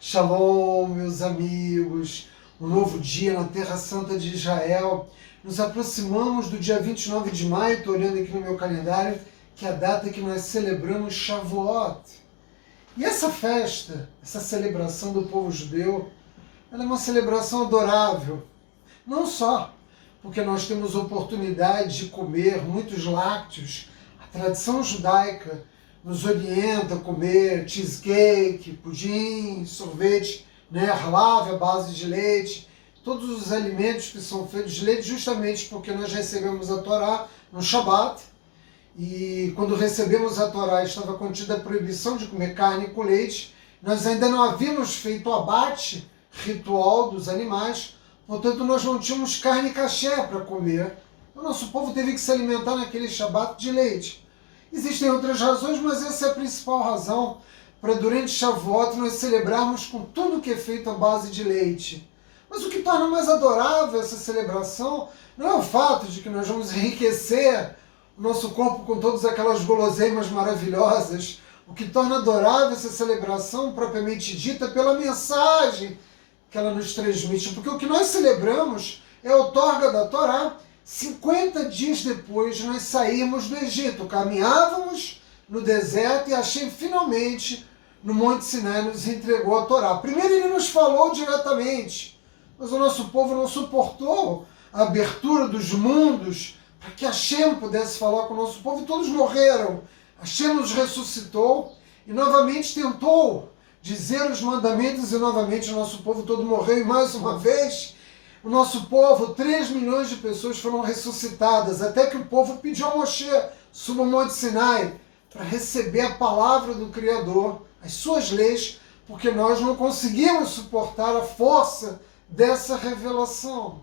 Shalom, meus amigos, um novo dia na Terra Santa de Israel. Nos aproximamos do dia 29 de maio, estou olhando aqui no meu calendário, que é a data que nós celebramos Shavuot. E essa festa, essa celebração do povo judeu, ela é uma celebração adorável. Não só porque nós temos oportunidade de comer muitos lácteos, a tradição judaica nos orienta a comer cheesecake, pudim, sorvete, halav, à base de leite, todos os alimentos que são feitos de leite, justamente porque nós recebemos a Torá no Shabat, e quando recebemos a Torá estava contida a proibição de comer carne com leite, nós ainda não havíamos feito o abate ritual dos animais, portanto nós não tínhamos carne caché para comer. O nosso povo teve que se alimentar naquele Shabat de leite. Existem outras razões, mas essa é a principal razão para durante Shavuot nós celebrarmos com tudo que é feito à base de leite. Mas o que torna mais adorável essa celebração não é o fato de que nós vamos enriquecer o nosso corpo com todas aquelas guloseimas maravilhosas. O que torna adorável essa celebração, propriamente dita, pela mensagem que ela nos transmite. Porque o que nós celebramos é a outorga da Torá. 50 dias depois nós saímos do Egito, caminhávamos no deserto e Hashem finalmente no Monte Sinai nos entregou a Torá. Primeiro ele nos falou diretamente, mas o nosso povo não suportou a abertura dos mundos para que Hashem pudesse falar com o nosso povo e todos morreram. Hashem nos ressuscitou e novamente tentou dizer os mandamentos e novamente o nosso povo todo morreu e mais uma vez o nosso povo, 3 milhões de pessoas foram ressuscitadas, até que o povo pediu a Moshe, suba o Monte Sinai, para receber a palavra do Criador, as suas leis, porque nós não conseguimos suportar a força dessa revelação.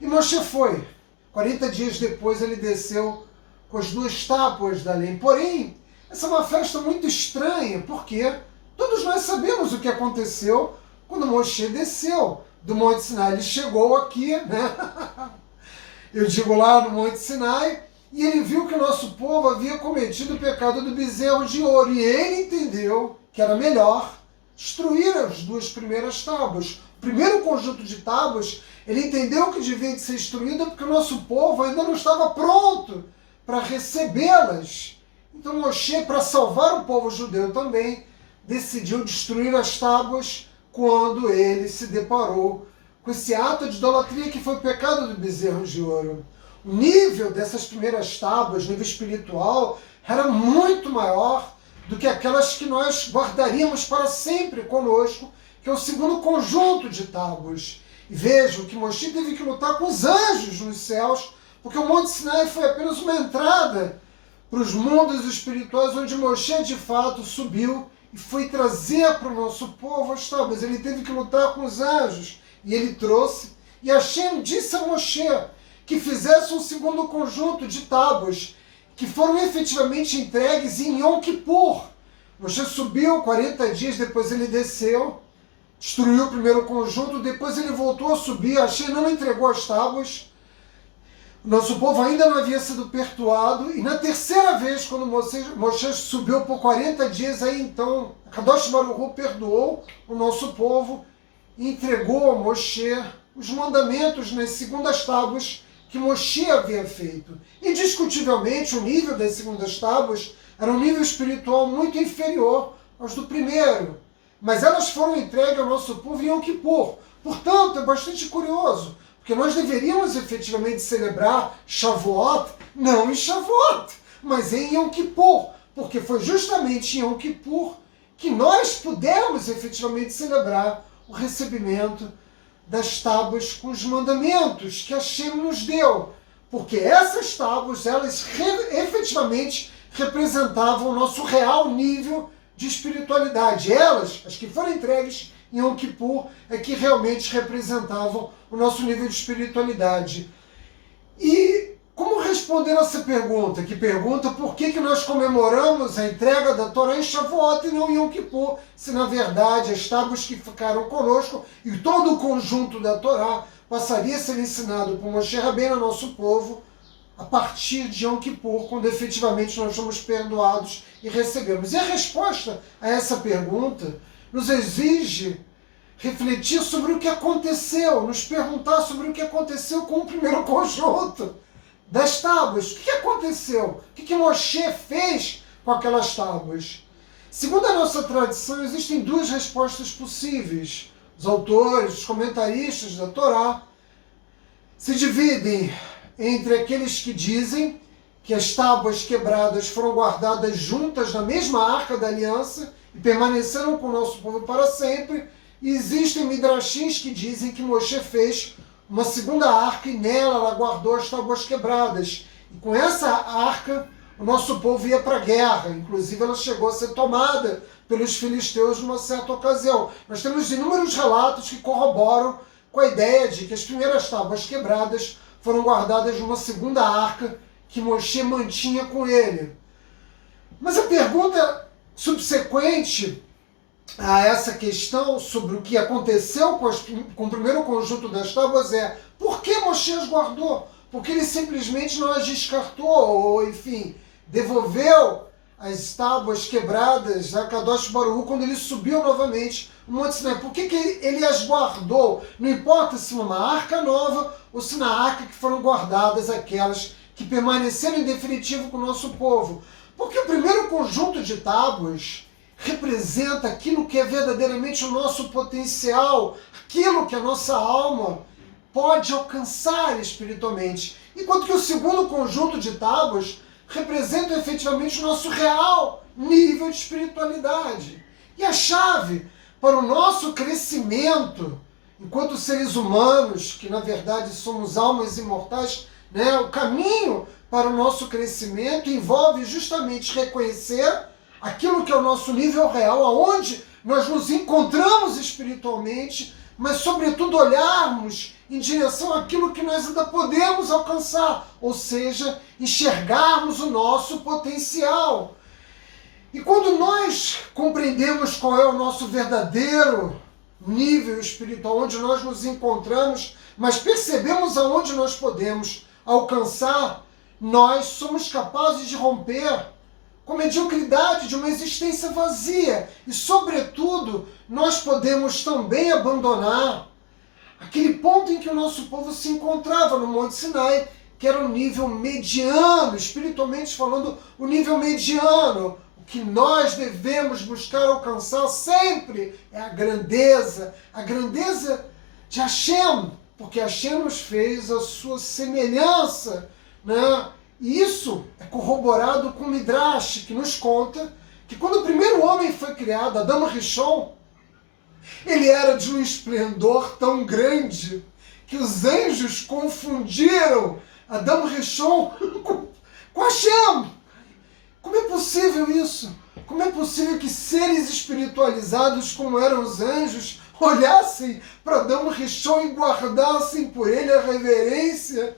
E Moshe foi. 40 dias depois ele desceu com as 2 tábuas da lei. Porém, essa é uma festa muito estranha, porque todos nós sabemos o que aconteceu quando Moshe desceu do Monte Sinai. Ele chegou aqui, eu digo lá no Monte Sinai, e ele viu que o nosso povo havia cometido o pecado do bezerro de ouro, e ele entendeu que era melhor destruir as 2 primeiras tábuas. O primeiro conjunto de tábuas, ele entendeu que devia de ser destruída porque o nosso povo ainda não estava pronto para recebê-las. Então Moshe, para salvar o povo judeu também, decidiu destruir as tábuas quando ele se deparou com esse ato de idolatria que foi o pecado do bezerro de ouro. O nível dessas primeiras tábuas, nível espiritual, era muito maior do que aquelas que nós guardaríamos para sempre conosco, que é o segundo conjunto de tábuas. E vejam que Moshe teve que lutar com os anjos nos céus, porque o Monte Sinai foi apenas uma entrada para os mundos espirituais, onde Moshe de fato subiu e foi trazer para o nosso povo as tábuas. Ele teve que lutar com os anjos, e ele trouxe. E Hashem disse a Moshe que fizesse um segundo conjunto de tábuas, que foram efetivamente entregues em Yom Kippur. Moshe subiu 40 dias, depois ele desceu, destruiu o primeiro conjunto, depois ele voltou a subir, Hashem não entregou as tábuas. Nosso povo ainda não havia sido perdoado, e na terceira vez, quando Moshe subiu por 40 dias, aí então Kadosh Baruch Hu perdoou o nosso povo e entregou a Moshe os mandamentos nas segundas tábuas que Moshe havia feito. Indiscutivelmente, o nível das segundas tábuas era um nível espiritual muito inferior aos do primeiro, mas elas foram entregues ao nosso povo em Yom Kippur. Portanto, é bastante curioso, porque nós deveríamos efetivamente celebrar Shavuot, não em Shavuot, mas em Yom Kippur, porque foi justamente em Yom Kippur que nós pudemos efetivamente celebrar o recebimento das tábuas com os mandamentos que Hashem nos deu, porque essas tábuas, elas efetivamente representavam o nosso real nível de espiritualidade. Elas, as que foram entregues em Yom Kippur, é que realmente representavam o nosso nível de espiritualidade. E como responder essa pergunta? Que pergunta por que nós comemoramos a entrega da Torá em Shavuot e não em Yom Kippur, se na verdade as tábuas que ficaram conosco e todo o conjunto da Torá passaria a ser ensinado por Moshe Rabbeinu ao nosso povo a partir de Yom Kippur, quando efetivamente nós somos perdoados e recebemos. E a resposta a essa pergunta nos exige refletir sobre o que aconteceu, nos perguntar sobre o que aconteceu com o primeiro conjunto das tábuas. O que aconteceu? O que Moshe fez com aquelas tábuas? Segundo a nossa tradição, existem duas respostas possíveis. Os autores, os comentaristas da Torá se dividem entre aqueles que dizem que as tábuas quebradas foram guardadas juntas na mesma arca da aliança e permaneceram com o nosso povo para sempre, e existem midrashins que dizem que Moshe fez uma segunda arca e nela ela guardou as tábuas quebradas. E com essa arca o nosso povo ia para a guerra, inclusive ela chegou a ser tomada pelos filisteus numa certa ocasião. Nós temos inúmeros relatos que corroboram com a ideia de que as primeiras tábuas quebradas foram guardadas numa segunda arca que Moshe mantinha com ele. Mas a pergunta subsequente a essa questão sobre o que aconteceu com o primeiro conjunto das tábuas é: por que Moshe as guardou? Porque ele simplesmente não as descartou, ou enfim, devolveu as tábuas quebradas a Kadosh Baruch Hu quando ele subiu novamente o Monte Sinai. Por que ele as guardou? Não importa se numa arca nova ou se na arca que foram guardadas aquelas que permaneceram em definitivo com o nosso povo. Porque o primeiro conjunto de tábuas representa aquilo que é verdadeiramente o nosso potencial, aquilo que a nossa alma pode alcançar espiritualmente. Enquanto que o segundo conjunto de tábuas representa efetivamente o nosso real nível de espiritualidade. E a chave para o nosso crescimento, enquanto seres humanos, que na verdade somos almas imortais, né, o caminho para o nosso crescimento envolve justamente reconhecer aquilo que é o nosso nível real, aonde nós nos encontramos espiritualmente, mas sobretudo olharmos em direção àquilo que nós ainda podemos alcançar, ou seja, enxergarmos o nosso potencial. E quando nós compreendemos qual é o nosso verdadeiro nível espiritual, onde nós nos encontramos, mas percebemos aonde nós podemos alcançar, nós somos capazes de romper com a mediocridade de uma existência vazia. E, sobretudo, nós podemos também abandonar aquele ponto em que o nosso povo se encontrava no Monte Sinai, que era o nível mediano, espiritualmente falando, o nível mediano. O que nós devemos buscar alcançar sempre é a grandeza de Hashem, porque Hashem nos fez a sua semelhança, né? E isso é corroborado com o Midrash, que nos conta que quando o primeiro homem foi criado, Adão Rishon, ele era de um esplendor tão grande que os anjos confundiram Adão Rishon com Hashem. Como é possível isso? Como é possível que seres espiritualizados como eram os anjos olhassem para Adão Rishon e guardassem por ele a reverência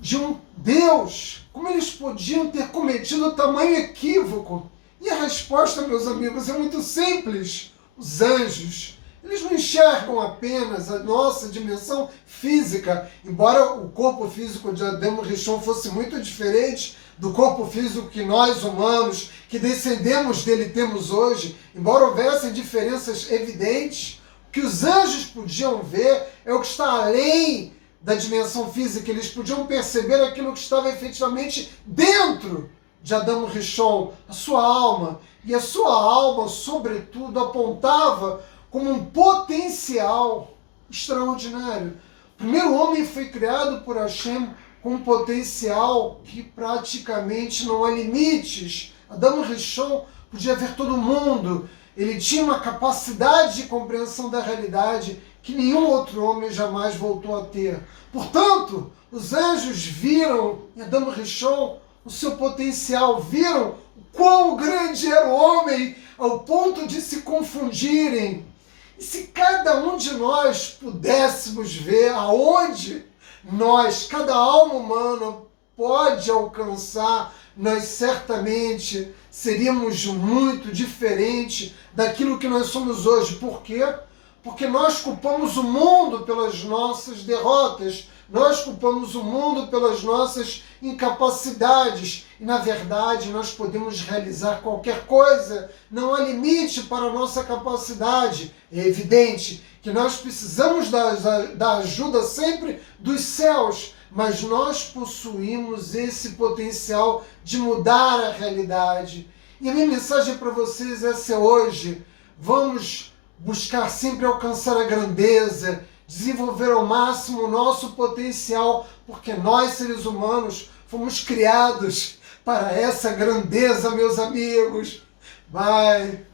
de um Deus? Como eles podiam ter cometido tamanho equívoco? E a resposta, meus amigos, é muito simples. Os anjos, eles não enxergam apenas a nossa dimensão física, embora o corpo físico de Adão Rishon fosse muito diferente do corpo físico que nós, humanos, que descendemos dele, temos hoje, embora houvessem diferenças evidentes, o que os anjos podiam ver é o que está além da dimensão física. Eles podiam perceber aquilo que estava efetivamente dentro de Adão Rishon, a sua alma. E a sua alma, sobretudo, apontava como um potencial extraordinário. O primeiro homem foi criado por Hashem com um potencial que praticamente não há limites. Adão Rishon podia ver todo mundo. Ele tinha uma capacidade de compreensão da realidade que nenhum outro homem jamais voltou a ter. Portanto, os anjos viram em Adão Rishon o seu potencial, viram o quão grande era o homem ao ponto de se confundirem. E se cada um de nós pudéssemos ver aonde nós, cada alma humana, pode alcançar, nós certamente seríamos muito diferentes daquilo que nós somos hoje. Por quê? Porque nós culpamos o mundo pelas nossas derrotas. nós culpamos o mundo pelas nossas incapacidades e, na verdade, nós podemos realizar qualquer coisa, não há limite para a nossa capacidade. É evidente que nós precisamos da ajuda sempre dos céus, mas nós possuímos esse potencial de mudar a realidade. E a minha mensagem para vocês é essa hoje: vamos buscar sempre alcançar a grandeza, desenvolver ao máximo o nosso potencial, porque nós, seres humanos, fomos criados para essa grandeza, meus amigos. Bye!